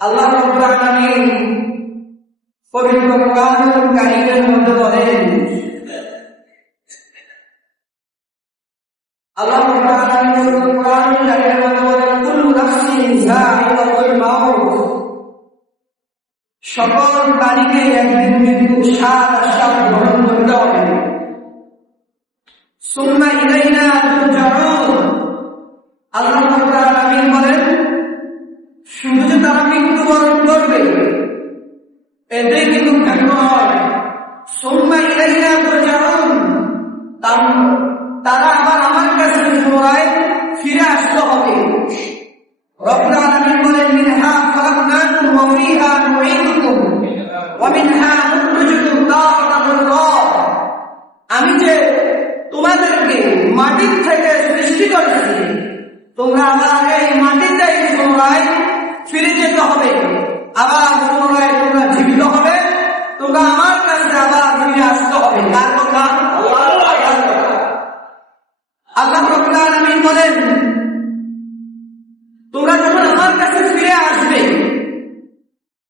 আল্লাহ রাব্বুল আলামিন পবিত্র কোরআনুল কারীমের মধ্যে বলেন, আল্লাহ রাব্বুল আলামিন পবিত্র কোরআনুল কারীমের মধ্যে বলেন, কুল্লু নাফসিন যায়িকাতুল মাউত, সকল প্রাণীকে একদিন মৃত্যুর স্বাদ আস্বাদ গ্রহণ করতে হবে। সুম্মা ইলাইনা তুরজাউন, আল্লাহ রাব্বুল আলামিন বলেন, শুধু যে তারা মৃত্যুবরণ করবে এটাই কিন্তু কেন হয়। সুম্মা ইলাইনা তুরজাউন, তারা আবার আমার কাছে পুনরায় ফিরে আসতে হবে। রব্বুল আলামিন বলেন, মিনহা খালাকনাকুম ওয়া ফীহা নুঈদুকুম ওয়া মিনহা নুখরিজুকুম তারাতান উখরা, আমি যে তোমাদেরকে মাটির থেকে সৃষ্টি করেছি, তোমরা আবার এই মাটিতেই পুনরায় ফিরে যেতে হবে, আবার পুনরায় তোমরা জীবিত হবে, তোমরা আমার কাছে আবার ফিরে আসতে হবে। কার কথা? আল্লাহ রাব্বুল আলামিন বলেন, তোমরা যখন আমার কাছে ফিরে আসবে,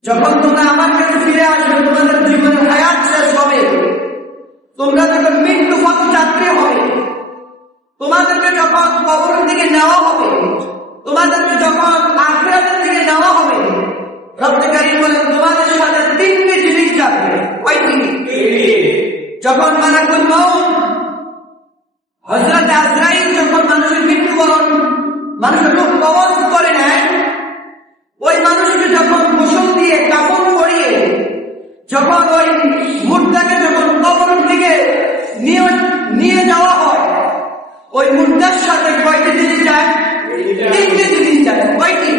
যখন তোমরা আমার কাছে ফিরে আসবে, তোমাদের জীবনের হায়াত শেষ হবে, তোমরা যখন মৃত্যু পথযাত্রী হবে, তোমাদেরকে যখন কবরের দিকে নেওয়া হবে, তোমাদেরকে যখন আখিরাতের দিকে নেওয়া হবে, রব্বুল কারীম বলেন, তোমাদের সাথে তিনটি জিনিস যাবে। কয়টি? যখন মালাকুল মউত হযরত আজরাইল যখন মানুষের মৃত্যুবরণ, মানুষের রূহ কবজ করে নেয়, ওই মানুষকে যখন গোসল দিয়ে কাফন পরিয়ে যখন ওই মুর্দাকে যখন কবরের দিকে নিয়ে যাওয়া হয়, ওই মুর্দার সাথে কয়টি জিনিস যায়? তিনটি জিনিস যায়। কয়টি?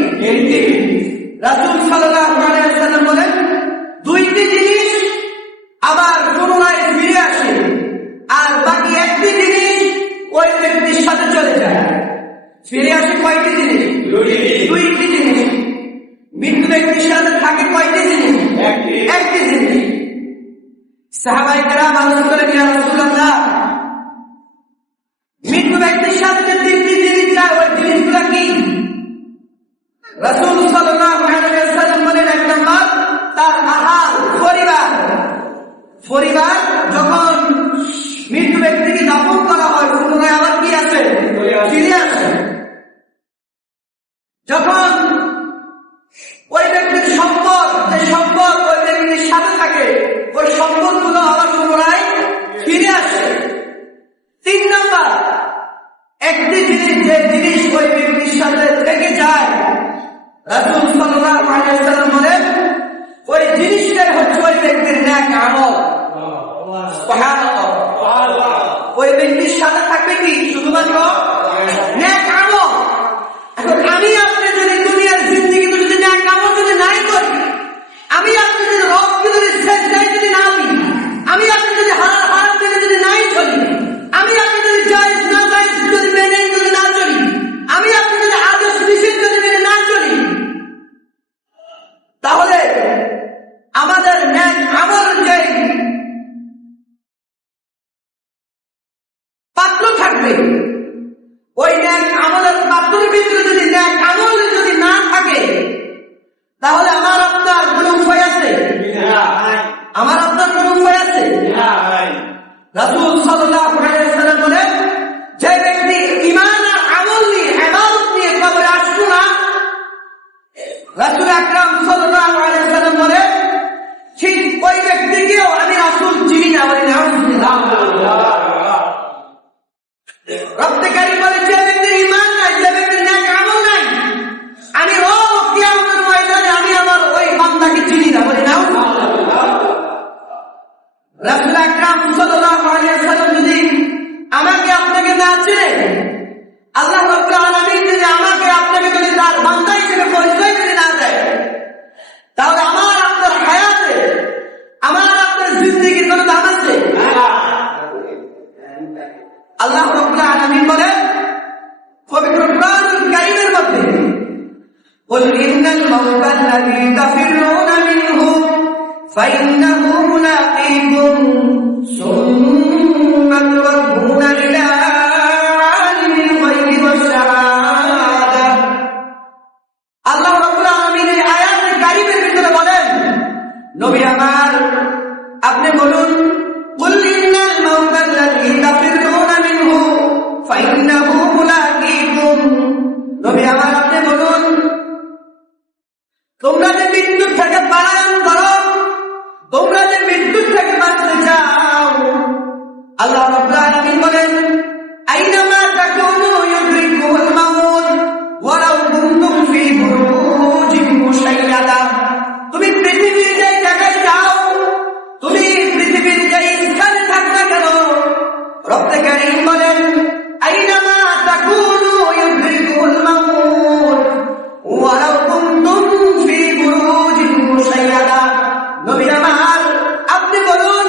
রাসূল সাল্লাল্লাহু আলাইহি ওয়াসাল্লাম বলেন, দুইটি জিনিস আবার পুনরায় ফিরে আসে, আর বাকি একটি জিনিস ওই ব্যক্তির সাথে চলে যায়। ফিরে আসে কয়টি জিনিস? দুইটি জিনিস। মৃত্যু ব্যক্তির সাথে থাকে কয়টি জিনিস? একটি জিনিস। সাহাবায়ে কেরাম আলোচনা করেন, ইয়া রাসূলুল্লাহ, মৃত্যু ব্যক্তির সাথে যে তিনটি জিনিস যায়, ওই জিনিসগুলো কি? রাসূল সাল্লাল্লাহু আলাইহি ওয়াসাল্লাম বলেন, এক নাম্বার তার আহার, পরিবার যখন মৃত্যু ব্যক্তিকে দাফন করা হয়, পুনরায় আবার কি আছে? ফিরে আসে। যখন ওই ব্যক্তির সম্পদ, যে সম্পদ ওই ব্যক্তির সাথে থাকে, ওই সম্পদগুলো আবার পুনরায় ফিরে আসে। তিন নাম্বার একটি জিনিস, যে জিনিস ওই ব্যক্তির সাথে থেকে যায়, রাসূল সাল্লাল্লাহু আলাইহি ওয়াসাল্লাম বলেন, ওই জিনিসটাই হচ্ছে ওই ব্যক্তির নেক আমল। সুবহানাল্লাহ। ওই ব্যক্তির সাথে থাকবে কি? শুধুমাত্র নেক আমল। এখন আমি আপনি যদি দুনিয়ার জিন্দেগিতে যদি নেক আমল যদি নাই করি, আমি আপনি যদি রবকে যদি সেজদায় যদি না দিই, আমি আপনি যদি হারাম থেকে যদি নাই চলি, আমি আপনি যদি জায়েজ না জায়েজ যদি মেনে যদি না চলি, আমি আপনি যদি আদেশ নিষেধ যদি মেনে না চলি, তাহলে আমাদের নেক আমলের যে পাত্র থাকবে, ওই নেক আমলের পাত্রের ভিতরে যদি নেক আমল যদি না থাকে, তাহলে আমার আপনার কোনো উপায় আছে? আমার আপনার কোনো উপায় আছে? রাসূল সাল্লাল্লাহু আলাইহি ওয়াসাল্লাম বলেন, যে ব্যক্তি ঈমান আর আমল নিয়ে, ইবাদত নিয়ে কবরে আসলো না, রাসূল আকরাম সাল্লাল্লাহু আলাইহি ওয়াসাল্লাম বলেন, ঠিক ওই ব্যক্তিকেও আমি রাসূল চিনি না। বলি নাউযুবিল্লাহ। রব্বুল কারীম বলেন, যে ব্যক্তির ঈমান নাই, যে ব্যক্তির নেক আমল নাই, আমি রব কিয়ামতের ময়দানে আমি আমার ওই বান্দাকে চিনি না। বলি নাউযুবিল্লাহ। রাসূল আকরাম সাল্লাল্লাহু আলাইহি ওয়াসাল্লাম যদি আমাকে আপনাকে না চিনে, আল্লাহ রাব্বুল আলামিন যদি আমাকে আপনাকে যদি তার বান্দা হিসেবে পরিচয় করে না দেয়, তাহলে আমার আপনার হায়াতে, আমার আপনার জিন্দেগির কোনো দাম আছে? আল্লাহ রাব্বুল আলামিন বলেন পবিত্র কোরআনুল কারীমের মধ্যে, কুল ইন্নাল মাউতা আল্লাযী তাফিরুনা মিনহু ফাইন্নাহু মুলাকীকুম সুম্মা তুরাদ্দুনা ইলা আলিমিল গায়বি ওয়াশ শাহাদা। আল্লাহ রাব্বুল আলামিন এই আয়াতে নবী আমার আপনি বলুন কুল ইন্নাল মাউতাল্লাযী তাফিরুনা মিনহু ফাইন্নাহু মুলাকীকুম। নবী আমার আপনি বলুন তোমরা যে মৃত্যুর থেকে পালায়ন করো, তোমরা যে মৃত্যুর থেকে বাঁচতে চাও, আল্লাহ রাব্বুল আলামিন বলেন আইনামা তাকুনু ইউদরিকুমুল মাউত ওয়ালাউ কুনতুম ফী বুরুজিন মুশাইয়াদা। তুমি পৃথিবীর যে জায়গায় যাও, তুমি পৃথিবীর যে স্থানে থাক না কেন, রব্বুল কারীম বলেন আইনামা তাকুনু ইউদরিকুমুল মাউত ওয়ালাউ কুনতুম ফী বুরুজিন মুশাইয়াদা। নবী আমার আপনি বলুন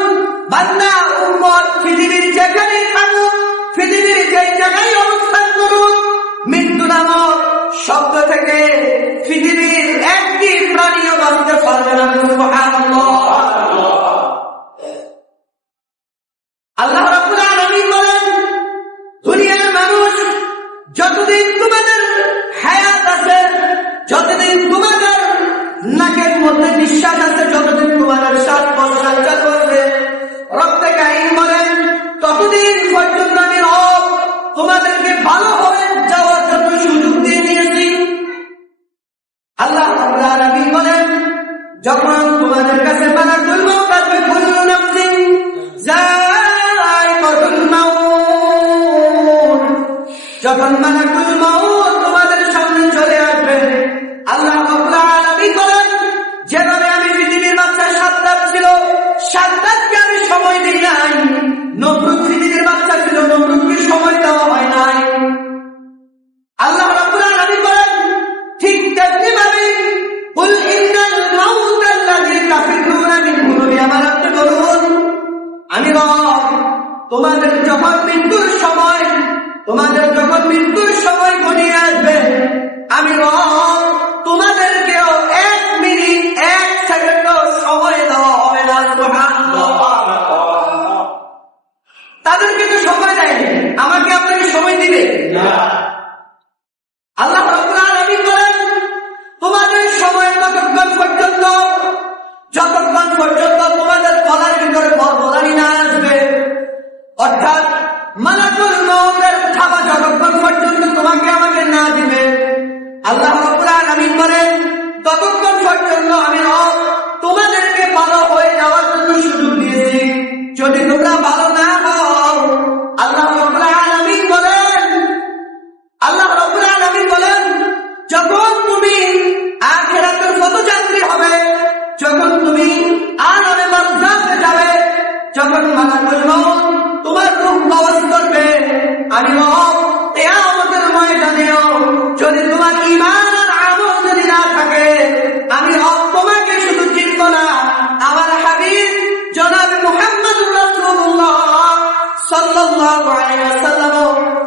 বান্দা উম্মত পৃথিবীর যেখানে থাকুক, পৃথিবীর যে জায়গায় অবস্থান করুক, মৃত্যু নামক শব্দ থেকে পৃথিবীর একটি প্রাণীও বাঁচতে পারবে না। সুবহানাল্লাহ। আল্লাহ রাব্বুল আলামিন বলেন দুনিয়ার মানুষ যতদিন তোমাদের হায়াত আছে, যতদিন তোমাদের নাকের মধ্যে নিঃশ্বাস আছে, যতদিন তোমাদের শ্বাস প্রশ্বাস চলবে, রব্বুল কারীম বলেন ততদিন পর্যন্ত আমি রব তোমাদেরকে ভালোভাবে যাওয়ার জন্য সুযোগ দিয়ে নিয়েছি। আল্লাহ রাব্বুল আলামিন বলেন যখন তোমাদের কাছে মালাকুল মউত আসবে, কুল্লু নাফসিন যায়িকাতুল মাউত, যখন মালাকুল মউত তোমাদের সামনে চলে আসবে, আল্লাহ রাব্বুল আলামিন বলেন যেভাবে আমি পৃথিবীর বাচ্চা সাদ্দাত ছিল, সাদ্দাতকে আমি সময় দিই নাই, নমরুদ পৃথিবীর বাচ্চা ছিল, নমরুদকে সময় দেওয়া হয় নাই। আল্লাহ রাব্বুল আলামিন বলেন ঠিক তেমনি ভাবে কুল ইন্নাল মাউতাল্লাযী তাফিরুনা মিনহু। নবী আমার আপনি বলুন আমি রব তোমাদের যখন মৃত্যুর সময়, তোমাদের যখন মৃত্যুর সময় ঘনিয়ে আসবে, আমি রব তোমাদেরকেও 1 মিনিট 1 সেকেন্ড সময় দেওয়া হবে না। সুবহানাল্লাহ। তাদেরকে তো সময় দেয়নি, আমাকে আপনাকে সময় দিবে না। আল্লাহ রাব্বুল আলামিন বলেন তোমাদের সময় ততক্ষণ পর্যন্ত যতক্ষণ পর্যন্ত তোমাদের গলার ভিতরে বলানি না আসবে, অর্থাৎ মালাকুল মউতের থাবা যতক্ষণ পর্যন্ত তোমাকে আমাকে না দিবে, আল্লাহ রাব্বুল আলামিন বলেন ততক্ষণ পর্যন্ত আমি রব তোমাদেরকে ভালো হয়ে যাওয়ার জন্য সুযোগ দিয়েছি। যদি তোমরা ভালো না হও, আল্লাহ রাব্বুল আলামিন বলেন, আল্লাহ রাব্বুল আলামিন বলেন যখন তুমি আখিরাতের পথযাত্রী হবে, যখন তুমি আলামে বারযাখে যাবে, যখন মালাকুল মউত তোমার রূহ কবজ করবে, আমি রব কিয়ামতের ময়দানেও যদি তোমার ঈমান আর আমল যদি না থাকে, আমি রব তোমাকে শুধু চিনব না, আমার হাবিব জনাব মুহাম্মদুর রাসূলুল্লাহ সাল্লাল্লাহু আলাইহি ওয়াসাল্লাম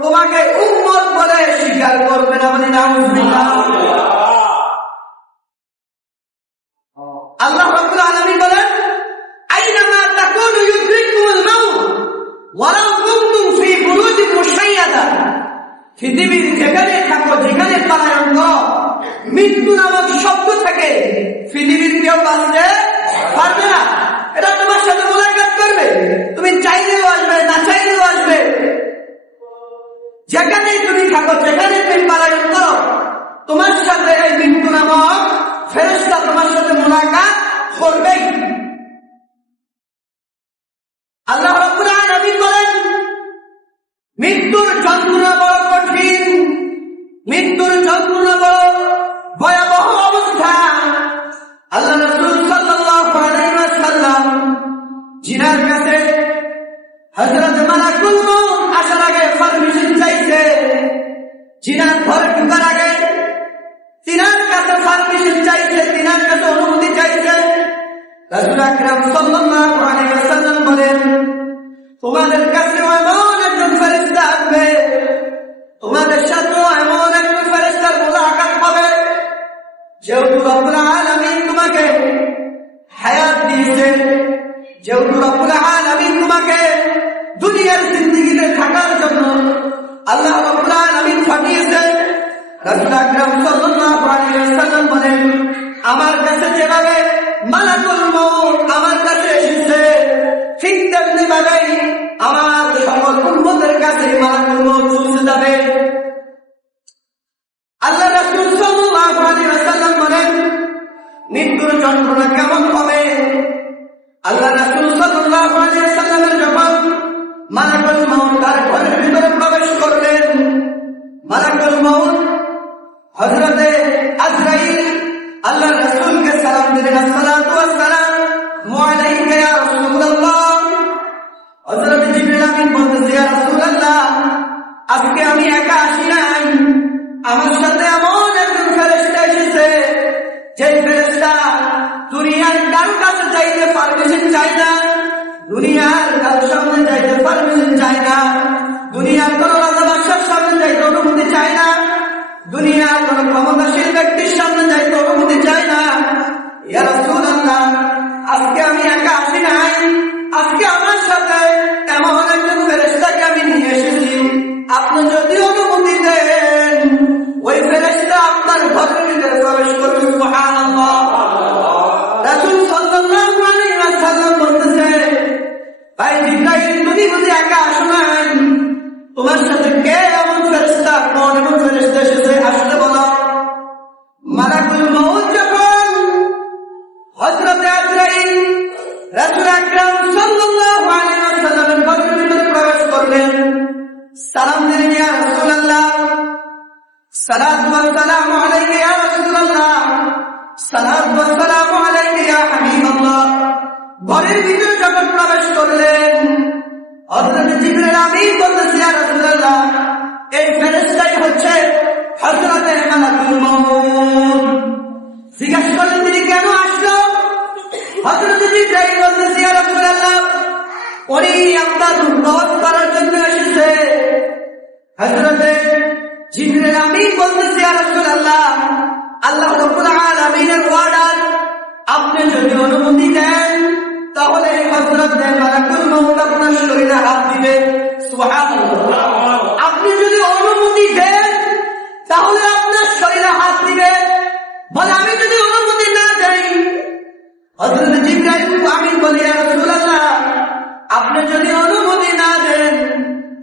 তোমাকে উম্মত বলে স্বীকার করবে না। বলি নাউযুবিল্লাহ। আল্লাহ রাব্বুল আলামিন বলেন আইনামা তাকুনু ইউদরিকুমুল মাউত ওয়ালাউ কুনতুম ফী বুরুজিন মুশাইয়াদা। পৃথিবীর যেখানে থাকো, যেখানে পালায়ন করো, মৃত্যু নামক শব্দ থেকে পৃথিবীর কেউ বাঁচতে পারবে না। এটা তোমার সাথে মোলাকাত করবে, তুমি চাইলেও আসবে, না চাইলেও আসবে। যেখানেই তুমি থাকো, যেখানে তুমি পালায়ন করো, তোমার সাথে এই মৃত্যু নামক ফেরেশতা তোমার সাথে মোলাকাত করবেই। আল্লাহ রাব্বুল আলামিন বলেন মৃত্যুর যন্ত্রণা বড় কঠিন, মৃত্যুর যন্ত্রণা বড় ভয়াবহ অবস্থা। আল্লাহ রাসূল সাল্লাল্লাহু আলাইহি ওয়াসাল্লাম জিনার কাছে হযরত মালাকুল মউত আসার আগে পারমিশন চাইছে, জিনার ঘরে ঢোকার আগে তিনার কাছে পারমিশন চাইছে, তিনার কাছে অনুমতি চাইছে। রাসূল আকরাম সাল্লাল্লাহু আলাইহি ওয়াসাল্লাম বলেন তোমাদের কাছে এমন একজন ফেরেশতা আসবে, তোমাদের সাথে এমন একজন ফেরেশতার মুলাকাত হবে, যেহেতু রব্বুল আলামিন তোমাকে হায়াত দিয়েছে, যেহেতু রব্বুল আলামিন তোমাকে দুনিয়ার জিন্দেগিতে থাকার জন্য আল্লাহ রব্বুল আলামিন পাঠিয়েছে। রাসূল আকরাম সাল্লাল্লাহু আলাইহি ওয়াসাল্লাম বলেন আমার কাছে যেভাবে মালাকুল মউত এইভাবে আমার সকল উম্মতের কাছে মালাকুল মউত পৌঁছে যাবে। আল্লাহ রাসূল সাল্লাল্লাহু আলাইহি ওয়াসাল্লাম বলেন, মৃত্যুর যন্ত্রণা কেমন হবে? আল্লাহ রাসূল সাল্লাল্লাহু আলাইহি ওয়াসাল্লামের যখন মালাকুল মউত তার ঘরের ভিতরে প্রবেশ করলেন, মালাকুল মউত হযরতে আজরাইল আল্লাহ রাসূলকে সালাম দিলেন, আসসালাতু ওয়াসসালামু আলাইকা ইয়া রাসূলুল্লাহ। হযরত জিবরিল আমিন বলতেছে, ইয়া রাসূলুল্লাহ, আজকে আমি একা আসি নাই, আমার সাথে এমন একজন ফেরেশতা এসেছে, যে ফেরেশতা দুনিয়ার কারো কাছে যাইতে পারমিশন চায় না, দুনিয়ার কারো সামনে যাইতে পারমিশন চায় না, দুনিয়ার কোন রাজা বাদশার সামনে যাইতে অনুমতি চায় না, দুনিয়ার কোন ক্ষমতাশীল ব্যক্তির সামনে যাইতে অনুমতি চায় না। ইয়া রাসূলুল্লাহ, আজকে আমি একা আসি নাই, আজকে আমার সাথে এমন একজন ফেরেশতাকে আমি নিয়ে এসেছি, আপনি যদি অনুমতি দেন ওই ফেরেশতা আপনার ঘরের ভিতরে প্রবেশ করবে। সুবহানাল্লাহ। রাসূল সাল্লাল্লাহু আলাইহি ওয়াসাল্লাম বলতেছে, ভাই জিবরাইল, তুমি বুঝি একা আসো নাই? তোমার সাথে কে এমন ফেরেশতা, কোন এমন ফেরেশতা এসেছে, আসতে বলো। মালাকুল মউত যখন হযরতে আজরাইল রাসূল আকরাম সাল্লাল্লাহু আলাইহি ওয়াসাল্লামের ঘরের ভিতরে প্রবেশ করলেন, সালাম দিলেন, ইয়া রাসূলুল্লাহ, সালাতু ওয়া সালামু আলাইকা ইয়া রাসূলুল্লাহ, সালাতু ওয়া সালামু আলাইকা ইয়া হাবিবাল্লাহ। ঘরের ভিতরে যখন প্রবেশ করলেন, হযরত জিবরিল আমিন বলতেছে, ইয়া রাসূলুল্লাহ, এই ফেরেশতাই হচ্ছে হযরতে মালাকুল মউত। জিজ্ঞাসা করলেন, তিনি কেন আসলো? হযরত জিবরাইল বলতেছে, ইয়া রাসূলুল্লাহ, উনি আপনার রূহ করার জন্য এসেছে। হযরতে জিবরিল আমিন বলতেছে, ইয়া রাসূলুল্লাহ, আল্লাহ রাব্বুল আলামিনের ওয়ার্ডার, আপনি যদি অনুমতি দেন তাহলে হযরতে মালাকুল মউত আপনার শরীরে হাত দিবে। সুবহানাল্লাহ। আপনি যদি অনুমতি দেন তাহলে আপনার শরীরে হাত দিবে, বলে আমি যদি অনুমতি না দেই? হযরত জিবরাইল আমিন বলে, ইয়া রাসূলুল্লাহ, আপনি যদি অনুমতি না দেন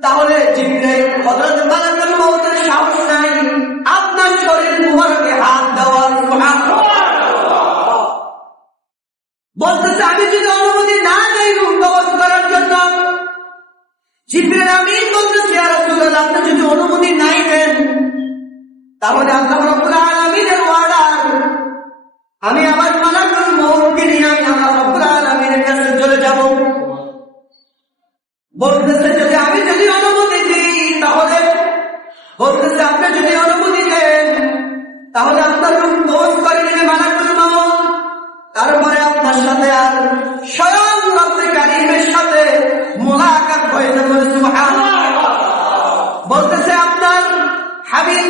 তাহলে জিবরাইল হযরত মালাকুল মউতের সাহস নাই আপনার শরীর মুবারকে হাত দেওয়ার। সুবহানাল্লাহ। বলতেছে, আমি যদি অনুমতি না দেই রূহ কবজ করার জন্য, জিবরাইল আমিন বলতেছে, ইয়া রাসূলুল্লাহ, আপনি যদি অনুমতি নাই দেন তাহলে আল্লাহ রাব্বুল আলামিনের ওয়ার্ডার, আমি আমার মালাকুল মউতকে নিয়ে আমি আল্লাহ রাব্বুল আলামিনের কাছে চলে যাব। বলতেছে, আমি যদি অনুমতি দিই তাহলে, বলতেছে, আপনি যদি অনুমতি দেন তাহলে আপনার রূহ কবজ করে নেবে মালাকুল মউত, তারপরে আপনার সাথে আর স্বয়ং রব্বে কারীমের সাথে মুলাকাত হয়ে যাবে। সুবহানাল্লাহ। বলতেছে, আপনার হাবিব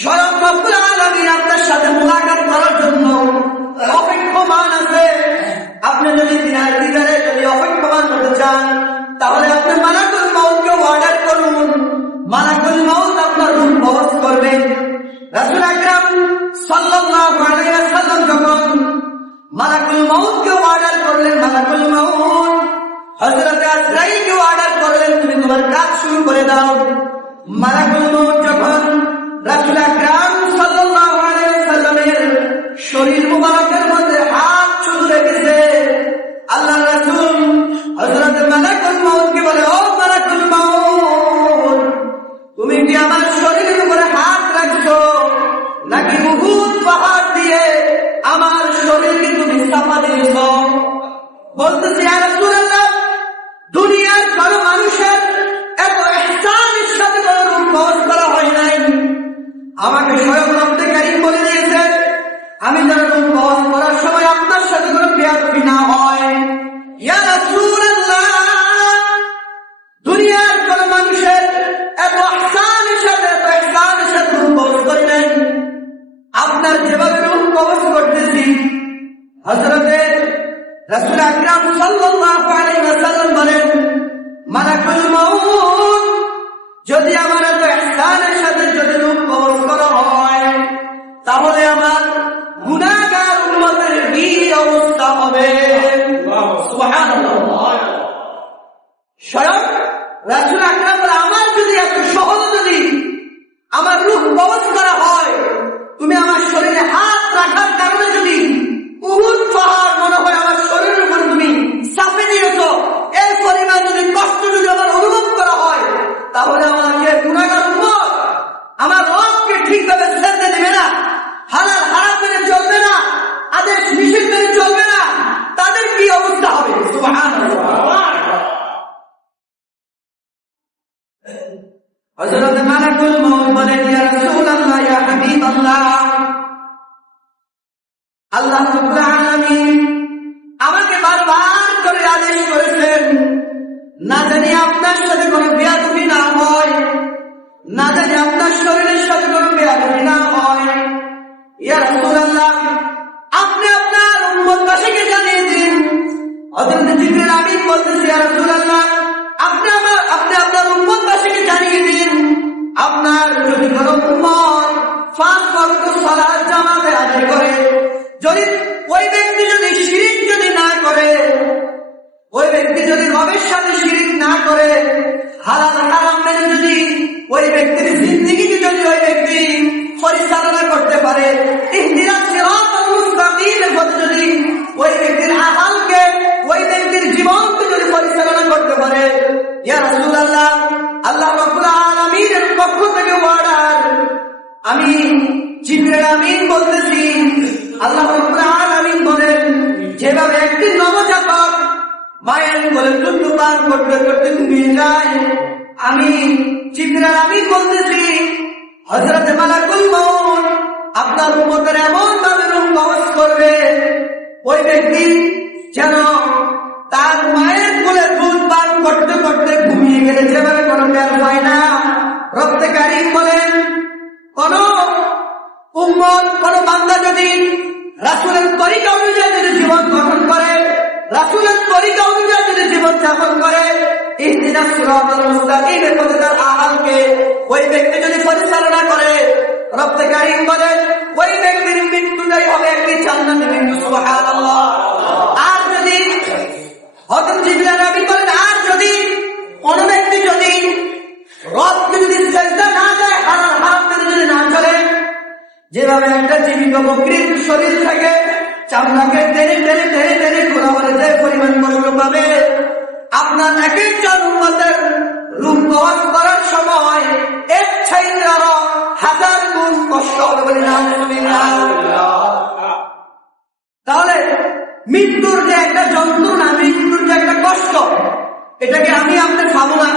স্বয়ং রব্বুল আলামিন আপনার সাথে মুলাকাত করার জন্য অপেক্ষমান আছে। আপনি যদি দিনার দিদারে যদি অপেক্ষমান হতে চান তাহলে আপনি মালাকুল মউতকে অর্ডার করুন, মালাকুল মউত আপনার রূহ কবজ করবে। রাসূল আকরাম সাল্লাল্লাহু আলাইহি ওয়াসাল্লাম যখন মালাকুল মউতকে অর্ডার করলেন, মালাকুল মউত হযরত আজরাইলকে অর্ডার করলেন, তুমি তোমার কাজ শুরু করে দাও। মালাকুল মউত যখন রাসূল আকরাম সাল্লাল্লাহু আলাইহি ওয়াসাল্লামের শরীর মুবারকের মধ্যে হাত ছুঁয়ে রেখেছে, আল্লাহ রাসূল হযরত মালাকুল মউতকে বলে, ও মালাকুল মউত, তুমি কি আমার শরীরের উপরে হাত রাখছো নাকি উহুদ পাহাড় দিয়ে আমার শরীরকে তুমি চাপা দিয়েছো? বলতেছে, ইয়া রাসূলুল্লাহ, দুনিয়ার কোন মানুষের এত ইহসানের সাথে কোনো রূহ কবজ করা হয় নাই। আমাকে স্বয়ং রব্বে কারীম বলে দিয়েছে, আমি যেন রূহ কবজ করার সময় আপনার সাথে কোনো বেয়াদবি না হয়। ইয়া রাসূলুল্লাহ, দুনিয়ার কোন মানুষের এত ইহসানের সাথে রূহ কবজ করি নাই। আপনার যেভাবে রূহ কবজ করতেছি, হযরতে রাসূল আকরাম সাল্লাল্লাহু আলাইহি ওয়াসাল্লাম বলেন, মালাকুল মউত যদি আমার এত ইহসানের সাথে যদি রূহ কবজ করা হয় তাহলে আমার গুনাহগার উম্মতের কি অবস্থা হবে? সুবহানাল্লাহ। আল্লাহ রাব্বুল আলামিন আমাকে বারবার করে আদেশ করেছেন, না জানি আপনার সাথে কোনো বেয়াদবি না হয়, না জানি আপনার শরীরের সাথে কোনো বেয়াদবি না হয়। ইয়া রাসূলুল্লাহ, আপনি আপনার উম্মতবাসীকে জানিয়ে দিন। হযরত জিবরিল আমিন বলতেছে, ইয়া রাসূলুল্লাহ, আপনি আপনার উম্মতবাসীকে জানিয়ে দিন, আপনার যদি কোনো উম্মত 5 ওয়াক্ত সালাত জামাতে আদায় করে, যদি ওই ব্যক্তি যদি শিরক যদি না করে, ওই ব্যক্তি যদি রবের সাথে শিরক না করে, হালাল হারাম মেনে যদি ওই ব্যক্তির জিন্দেগিকে যদি ওই ব্যক্তি পরিচালনা করতে পারে, ইহদিনাস সিরাতাল মুস্তাকিমের পথে যদি ওই ব্যক্তির আমলকে, ওই ব্যক্তির জীবনকে যদি পরিচালনা করতে পারে, ইয়া রাসূলুল্লাহ, আল্লাহ রাব্বুল আলামিনের পক্ষ থেকে অর্ডার, আমি জিবরিল আমিন বলতেছি, আল্লাহ রাব্বুল আলামিন বলেন, যেভাবে একটি নবজাতক মায়ের কোলে দুধ পান করতে করতে ঘুমিয়ে যায়, আমি জিবরিল আমিন বলতেছি, হযরত মালাকুল মউত আপনার উম্মতের এমন ভাবে রূহ কবজ করবে, ওই ব্যক্তি যেন তার মায়ের কোলে দুধ পান করতে করতে ঘুমিয়ে গেলে যেভাবে কোনো টের পায় না। রব্বে কারীম বলেন, কোন উম্মত, কোন বান্দা যদি রাসূলের তরিকা অনুযায়ী যদি জীবন গঠন করে, রাসূলের তরিকা অনুযায়ী যদি জীবন যাপন করে, ইহদিনাস সিরাতাল মুস্তাকিমের পথে তার আমলকে ওই ব্যক্তি যদি পরিচালনা করে, রব্বে কারীম বলেন, ওই ব্যক্তির মৃত্যুটাই হবে একটি জান্নাতি মৃত্যু। সুবহানাল্লাহ। আর যদি হযরত জিবরিল আমিন বলেন, আর যদি কোন ব্যক্তি যদি রবকে যদি সিজদা না দেয়, হালাল হারাম মেনে যদি না চলে, যেভাবে একটা জীবিত বকরির শরীর থেকে চামড়াকে টেনে টেনে টেনে টেনে ঘোরা হলে যে পরিমাণ কষ্ট পাবে, আপনার এক একজন উম্মতের রূহ কবজ করার সময় এর চাইতে আরো 1000 গুণ কষ্ট হবে বলে নাউজুবিল্লাহ। তাহলে মৃত্যুর যে একটা যন্ত্রণা, মৃত্যুর যে একটা কষ্ট, এটাকে আমি আপনি খাবো না?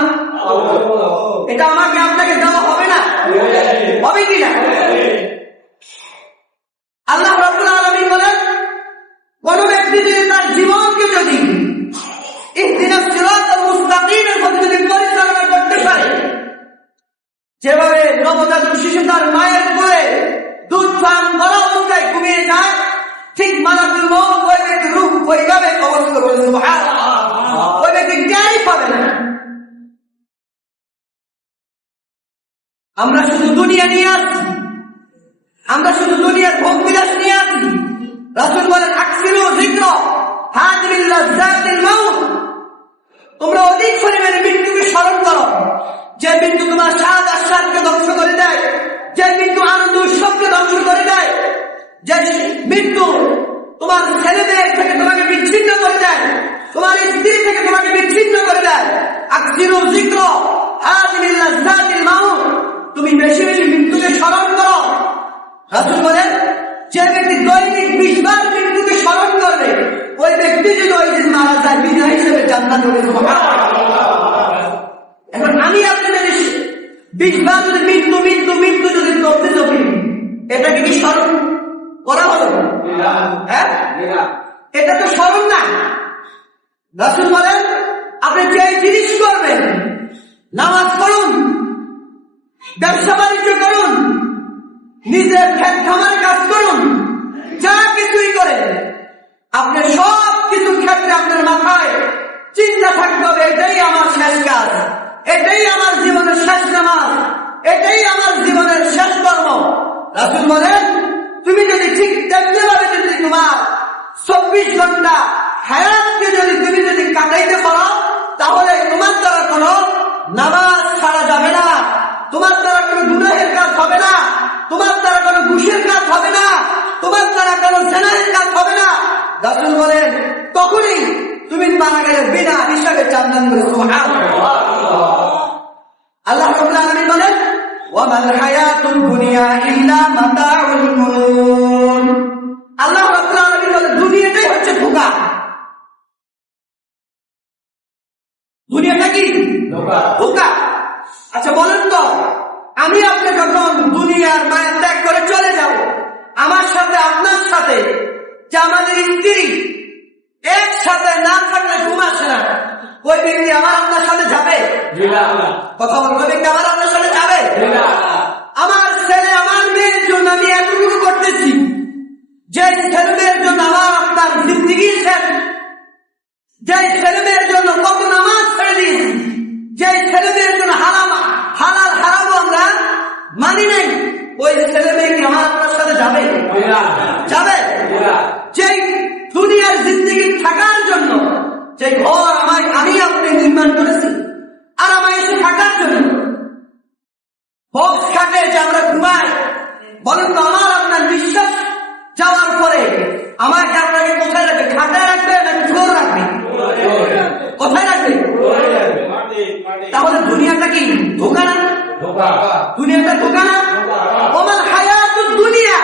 এটা আমাকে আপনাকে দেওয়া হবে না? হবে কি না? আল্লাহ রাব্বুল আলামিন বলেন, কোন ব্যক্তি যদি তার জীবনকে যদি ইহদিনাস সিরাতাল মুস্তাকিমের পথে যদি পরিচালনা করতে পারে, যেভাবে নবজাতক শিশু তার মায়ের কোলে দুধ পান করা অবস্থায় ঘুমিয়ে যায়, ঠিক মালাকুল মউত ওই ব্যক্তির রূহ ওইভাবে কবজ করবে। সুবহানাল্লাহ। ওই ব্যক্তি টেরই পাবে না। আমরা শুধু দুনিয়া নিয়ে আসছি, আমরা শুধু দুনিয়ার ভোগ বিলাস নিয়ে আসছি। রাসূল বলেন, আকসিরু যিকর হাযিহিল লাযযাতিল মাউত, তোমরা অধিক পরিমাণে মৃত্যুকে স্মরণ করো, যে মৃত্যু তোমার স্বাদ আস্বাদকে ধ্বংস করে দেয়, যে মৃত্যু আনন্দ উৎসবকে ধ্বংস করে দেয়, যে মৃত্যু তোমার ছেলে মেয়ের থেকে তোমাকে বিচ্ছিন্ন করে দেয়, তোমার স্ত্রী থেকে তোমাকে বিচ্ছিন্ন করে দেয়। আকসিরু যিকর হাযিহিল লাযযাতিল মাউত, তুমি বেশি বেশি মৃত্যুকে স্মরণ করো। রাসূল বলেন, যে ব্যক্তি দৈনিক 20 বার মৃত্যুকে স্মরণ করবে, ওই ব্যক্তি যদি ওই দিন মারা যায়, বিজয় হিসেবে জান্নাত হবে। এখন আমি আপনি যদি 20 বার যদি মৃত্যু মৃত্যু মৃত্যু যদি করতে থাকি, এটাকে কি স্মরণ করা হলো? হ্যাঁ, এটা তো স্মরণ না। রাসূল বলেন, আপনি যে জিনিস করবেন, নামাজ পড়ুন, ব্যবসা বাণিজ্য করুন, নিজের ক্ষেত খামারে কাজ করুন, যা কিছুই করেন, আপনি সব কিছুর ক্ষেত্রে আপনার মাথায় চিন্তা থাকতে হবে, এটাই আমার শেষ কাজ, এটাই আমার জীবনের শেষ নামাজ, এটাই আমার জীবনের শেষ কর্ম। রাসূল বলেন, তুমি যদি ঠিক তেমনি ভাবে যদি তোমার 24 ঘন্টা হায়াতকে যদি তুমি যদি কাটাইতে পারো, তাহলে তোমার দ্বারা কোনো নামাজ ছাড়া যাবে না, তোমার দ্বারা কোনো গুনাহের কাজ হবে না, তোমার দ্বারা কোনো ঘুষের কাজ হবে না, তোমার দ্বারা কোনো জেনারের কাজ হবে না। রাসূল বলেন, তখনই তুমি মারা গেলে বিনা হিসাবে জান্নাত পাবে। সুবহানাল্লাহ। আল্লাহ রাব্বুল আলামিন বলেন, ওয়া মাল হায়াতুদ দুনিয়া ইল্লা মাতাউল গুরুর। আল্লাহ রাব্বুল আলামিন বলেন, দুনিয়াটাই হচ্ছে ধোঁকা। দুনিয়াটা কি ধোঁকা? আচ্ছা বলেন তো, আমি আপনি যখন দুনিয়ার মায়া ত্যাগ করে চলে যাব, আমার সাথে আপনার সাথে যে আমাদের স্ত্রী একসাথে না থাকলে ঘুম আসে না, ওই ব্যক্তি আমার আপনার সাথে যাবে? কথা বলবো, ওই ব্যক্তি আমার আপনার সাথে যাবে? আমার ছেলে আমার মেয়ের জন্য আমি এতটুকু করতেছি, যে ছেলে মেয়ের জন্য আমার আপনার জিন্দিগি শেষ, যে ছেলে মেয়ের জন্য কত নামাজ ছেড়ে দিয়েছি, যে ছেলে মেয়ের জন্য হালাল হারামও আমরা মানি নাই, ওই ছেলে মেয়ে কি আমার আপনার সাথে যাবে? যাবে? যেই দুনিয়ার জিন্দিগি থাকার জন্য যে ঘর আমি আপনি নির্মাণ করেছি, আর আমার এসে থাকার জন্য বক্স কাটে যে আমরা ঘুমাই, বলেন তো আমার আপনার বিশ্বাস যাওয়ার পরে আমাকে আপনাকে কোথায় রাখবে? খাটায় রাখবে নাকি ফ্লোর রাখবে? কোথায় রাখবে? তাহলে দুনিয়াটা কি ধোঁকা না? দুনিয়াটা ধোঁকা না? ওমান হায়াতুদ দুনিয়া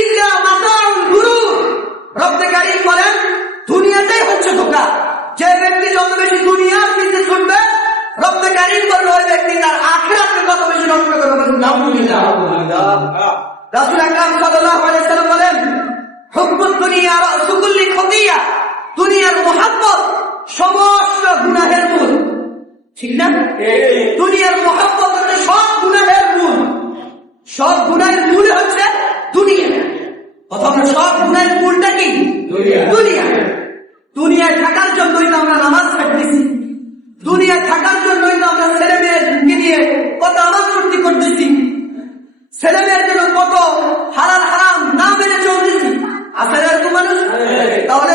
ইল্লা মাতাউল গুরুর। রব্বে কারীম বলেন দুনিয়াটাই হচ্ছে ধোঁকা। যে ব্যক্তি যত বেশি দুনিয়ার পিছে ছুটবে, রব্বে কারীম বলল ওই ব্যক্তি তার আখিরাতকে কত বেশি নষ্ট করবে। নাউযুবিল্লাহ। রাসূল আকরাম সাল্লাল্লাহু আলাইহি ওয়াসাল্লাম বলেন হুব্বুদ দুনিয়া রাসু কুল্লি খতিয়া। দুনিয়ার মুহাব্বত সমস্ত গুনাহের মূল। ঠিক না? দুনিয়ার মুহাব্বত হচ্ছে সব গুনাহের মূল। সব গুনাহের মূল হচ্ছে দুনিয়া। অথবা সব গুনাহের মূলটা কি? দুনিয়া। দুনিয়ায় থাকার জন্যই তো আমরা নামাজ পড়তেছি, দুনিয়ায় থাকার জন্যই তো আমরা ছেলে মেয়েকে নিয়ে কত নামাজ পড়তে করতেছি, ছেলে মেয়ের জন্য কত হালাল হারাম না মেনে চলতেছি। আসলে এরকম মানুষ? তাহলে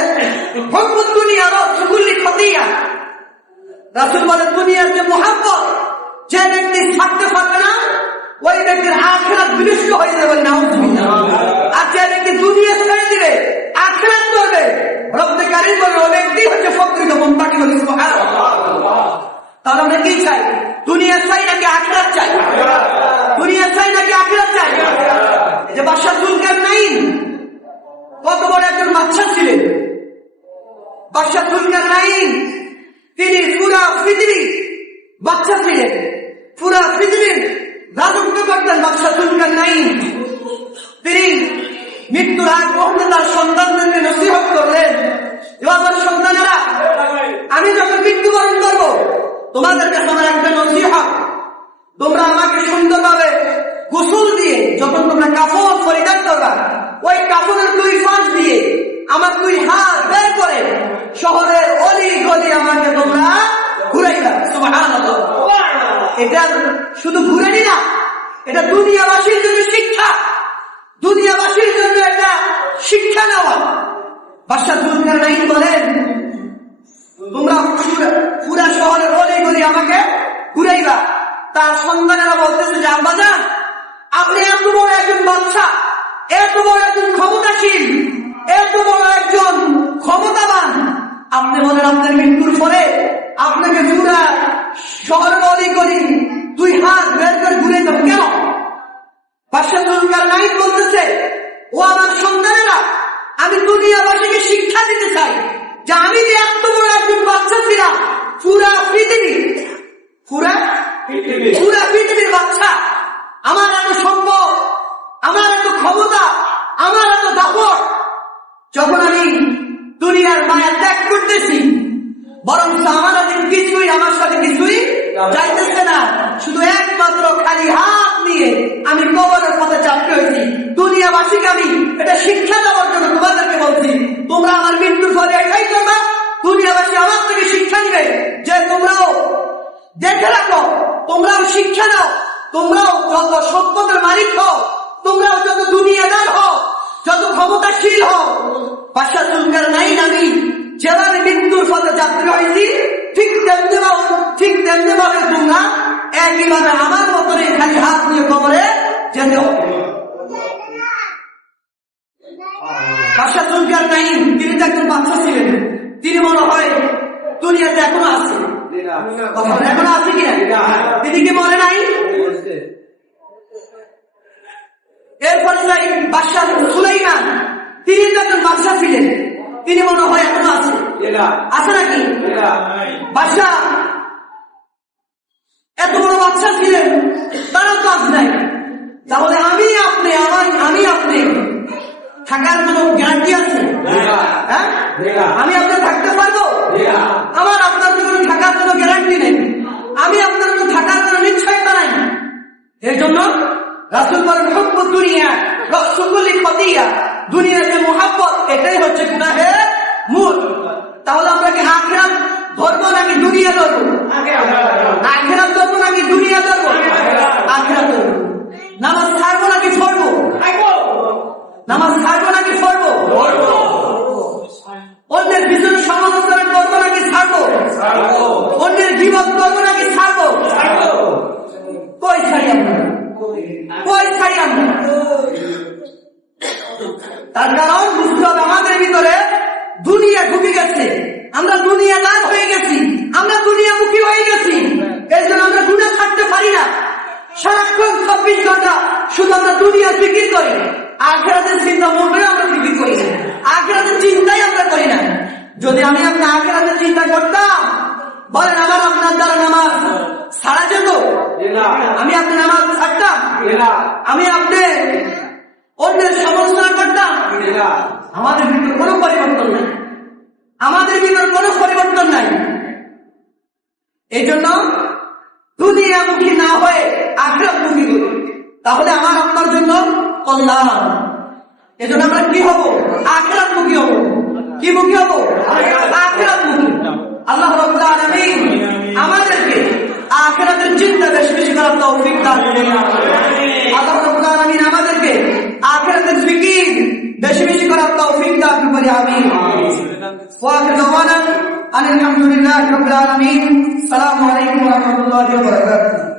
হুব্বুদ দুনিয়া রাসু কুল্লি খতিয়া। রাসূল বলেন দুনিয়ার যে মুহাব্বত, যে ব্যক্তি থাকতে পারবে না ওই ব্যক্তির আখিরাত বিনষ্ট হয়ে যাবে। নাউযুবিল্লাহ। আর যে ব্যক্তি দুনিয়া ছেড়ে দিবে আখিরাত করবে, রব্বে কারীম বলেন ওই ব্যক্তি হচ্ছে ফকির মুত্তাকি। বলি সুবহানাল্লাহ। তাহলে আমরা কি চাই? দুনিয়া চাই নাকি আখিরাত চাই? দুনিয়া চাই নাকি আখিরাত চাই? যে বাদশাহ যুলকারনাইন কত বড় একজন বাদশা ছিলেন। বাদশাহ যুলকারনাইন তিনি পুরা পৃথিবী বাদশা ছিলেন, পুরা পৃথিবীর রাজত্ব করতেন বাদশাহ যুলকারনাইন। তিনি মৃত্যুর আগ পর্যন্ত তার সন্তানদেরকে নসিহত করলেন, আমার সন্তানেরা আমি যখন মৃত্যুবরণ করবো তোমাদের কাছে আমার একটা নসিহত, তোমরা আমাকে সুন্দরভাবে গোসল দিয়ে যখন তোমরা কাফন পরিধান করবা, ওই কাফনের দুই পাশ দিয়ে আমার দুই হাত বের করে শহরের অলি গলি আমাকে তোমরা ঘুরাইবা। সুবহানাল্লাহ। এটা শুধু ঘুরানি না, এটা দুনিয়াবাসীর জন্য শিক্ষা, দুনিয়াবাসীর জন্য এটা শিক্ষা নেওয়া। বাদশাহ যুলকারনাইন বলেন তোমরা পুরা শহরের অলি গলি আমাকে ঘুরাইবা। তার সন্তানেরা বলতেছে যে আব্বাজান আপনি এত বড় একজন বাদশা, এত বড় একজন ক্ষমতাশীল, এত বড় একজন ক্ষমতাবান, আপনি বলেন আপনার মৃত্যুর পরে আপনাকে পুরা শহরের অলি গলি দুই হাত বের করে ঘুরে দেব কেন? বাদশাহ যুলকারনাইন বলতেছে ও আমার সন্তানেরা, আমি দুনিয়াবাসীকে শিক্ষা দিতে চাই যে আমি যে এত বড় একজন বাচ্চা ছিলাম, পুরা পৃথিবীর বাচ্চা, আমার এত সম্পদ, আমার এত ক্ষমতা, আমার এত দাপট, যখন আমি দুনিয়ার মায়া ত্যাগ করতেছি, বরং আমার সাথে কিছুই যাইতেছে না, শুধু একমাত্র খালি হাত নিয়ে আমি কবরের পথে চাপতে হয়েছি। দুনিয়াবাসীকে আমি এটা শিক্ষা দেওয়ার জন্য তোমাদেরকে বলছি, তোমরা আমার মৃত্যুর পরে এটাই করবা। দুনিয়াবাসী আমার থেকে শিক্ষা নিবে যে তোমরাও দেখে রাখো, তোমরাও শিক্ষা নাও, তোমরাও যত সম্পদের মালিক হও, তোমরাও যত দুনিয়াদার হও, যত ক্ষমতাশীল হও, বাদশাহ যুলকারনাইন আমি যেভাবে মৃত্যুর পথে যাত্রী হয়েছি ঠিক তেমনি ভাবে তোমরা একইভাবে আমার মতন খালি হাত নিয়ে কবরে যেতে হবে। বাদশাহ যুলকারনাইন তিনি তো একজন বাদশা ছিলেন, তিনি মনে হয় দুনিয়াতে এখনো আছে, এখনো আছে কিনা, তিনি কি মরে নাই? এরপরে যাই বাদশাহ সুলাইমান, তিনি তো একজন বাদশা ছিলেন, তিনি মনে হয় এখনো আছে, আছে নাকি? বাদশাহ এত বড় বাদশা ছিলেন, তারা কাজ নাই। তাহলে আমি আপনি থাকার কোনো গ্যারান্টি আছে? হ্যাঁ, আমি আপনার থাকতে পারবো? আমার আপনার কোনো থাকার কোনো গ্যারান্টি নেই, আমি আপনার কোনো থাকার কোনো নিশ্চয়তা নাই। এর জন্য রাসূল বলেন হুব্বুদ দুনিয়া রাসূলুল খতিয়া, দুনিয়ার যে মুহাব্বত এটাই হচ্ছে গুনাহের মূল। তাহলে আমরা কি আখিরাত ধরবো নাকি দুনিয়া ধরবো? আখিরাত ধরবো নাকি দুনিয়া ধরবো? আখিরাত ধরবো। নামাজ ছাড়বো নাকি ছড়বো? নামাজ ছাড়বো নাকি ছড়বো? অন্যের পিছনে সমালোচনা করবো নাকি ছাড়বো? অন্যের বিপদ করবো নাকি ছাড়বো? কই ছাড়ি আমরা? কই ছাড়ি আমরা? তার কারণ বুঝতে হবে আমাদের ভিতরে দুনিয়া ঢুকে গেছে, আমরা দুনিয়াদার হয়ে গেছি, আমরা দুনিয়ামুখী হয়ে গেছি। এই জন্য আমরা গুনাহ ছাড়তে পারি না। সারাক্ষণ 24 ঘন্টা শুধু আমরা দুনিয়ার ফিকির করি, আখিরাতের চিন্তা মোটেও আমরা ফিকির করি না, আখিরাতের চিন্তাই আমরা করি না। যদি আমি আপনার আখিরাতের চিন্তা করতাম, বলেন আমার আপনার দ্বারা নামাজ ছাড়া যেত? আমি আপনার নামাজ ছাড়তাম? আমি আপনি অন্যের সমালোচনা করতাম? আমাদের ভিতরে কোনো পরিবর্তন নাই, আমাদের ভিতরে কোনো পরিবর্তন নাই। এই জন্য দুনিয়ামুখী না হয়ে আখিরাতমুখী করি, তাহলে আমার আপনার জন্য কল্যাণ। এজন্য আমরা কি হব? আখিরাতমুখী হব। কি মুখী হব? আখিরাতমুখী। আল্লাহ রাব্বুল আলামিন আমাদেরকে আখিরাতের চিন্তা বেশি বেশি করার তৌফিক দান করুন। আল্লাহ রাব্বুল আলামিন আমাদেরকে আখিরাতের ফিকির বেশি বেশি করার তৌফিক দান করুন। আমিন। ওয়া আখিরু দাওয়ানা আলহামদুলিল্লাহি রাব্বিল আলামিন। আসসালামু আলাইকুম ওয়া রাহমাতুল্লাহি ওয়া বারাকাতুহু।